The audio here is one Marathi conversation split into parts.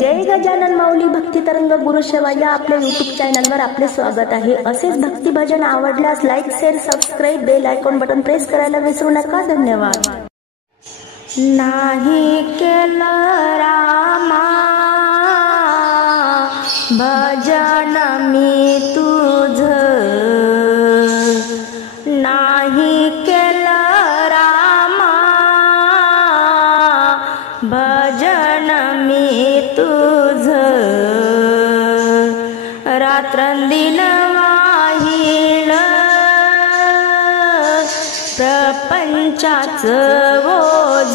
जय गजानन माऊली भक्ती तरंग गुरुसेवा या आपल्या YouTube चॅनलवर आपले स्वागत आहे। असेच भक्ती भजन आवडल्यास like share subscribe bell icon button press करायला विसरू नका। धन्यवाद। नाही केलं रामा भजन मी तुझं, नाही केलं रामा भजन मी तुझं, रात्रंदिन वाहिलं प्रपंचाचं ओझ,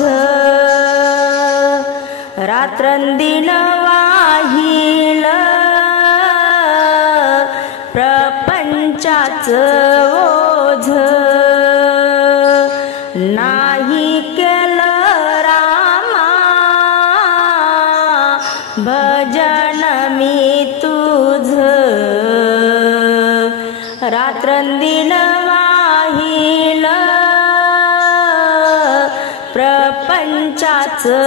रात्रंदिन वाहिलं प्रपंचाचं ओझ, नाही केलं रामा भजन मी तुझं, रात्रंदिन वाहिलं प्रपंचाचं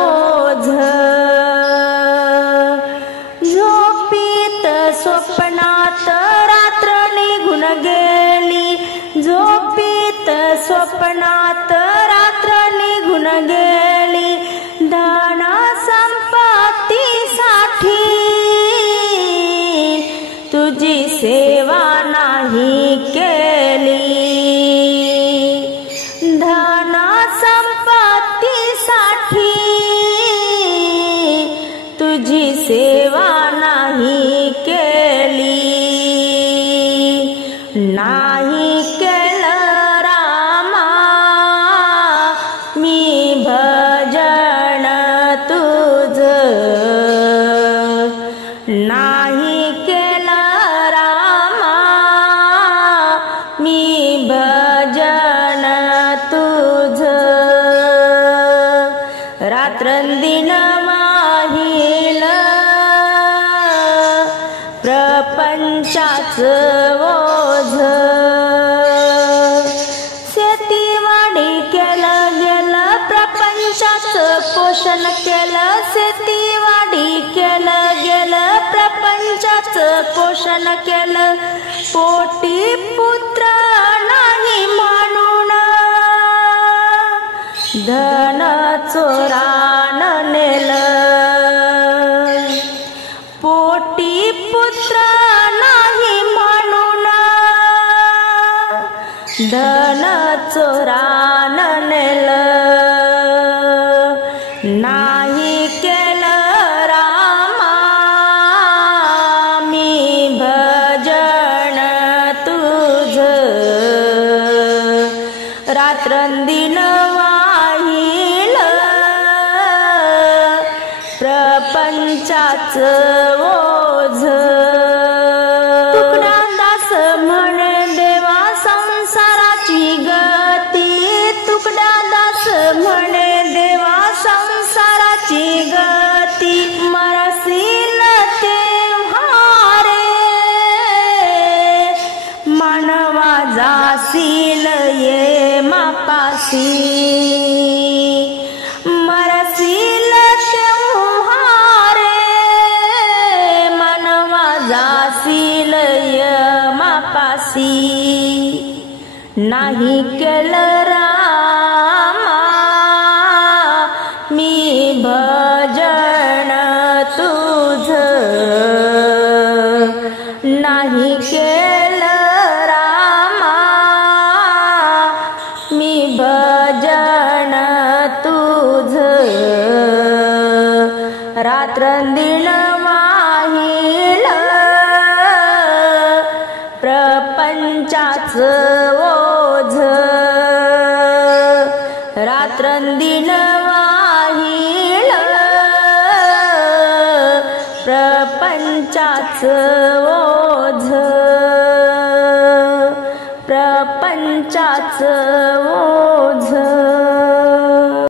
ओझ, झोपीत स्वप्नात रात्र निघून गेली, झोपीत स्वप्नात रात्र निघून गेली, धन संपत्तीसाठी तुझी सेवा नाही केली, धन संपत्तीसाठी तुझी सेवा नाही केली, नाही केलं रामा मी भजन तुझं, नाही केलं रामा मी भजन तुझं, रात्रंदिन वाहिलं प्रपंचाचं ओझ, शेतीवाडी केलं गेलं प्रपंचाचं पोषण केलं, शेतीवाडी केलं गेलं प्रपंचाचं पोषण केलं, पोटी पुत्र नाही म्हणून धन चोरानं नेलं, पोटी पुत्र नाही म्हणून धन चोरानं नेलं, नाही केलं रामा मी भजन तुझं, रात्रंदिन वाहिलं प्रपंचाचं ओझ, तुकडादास म्हणे देवा संसाराची गती, तुकडादास म्हणे देवा संसाराची गती, मरशील तेव्हा रे मानवा जाशील ये मापासी, मरशील तेव्हा रे मानवा जाशील ये मापासी, नाही केलं रामा मी भजन तुझं, नाही केलं रामा मी भजन तुझं, रात्रंदिन वाहिलं प्रपंचाचं ओझ, रात्रंदिन वाहिलं प्रपंचाचं ओझ, प्रपंचाचं ओझ।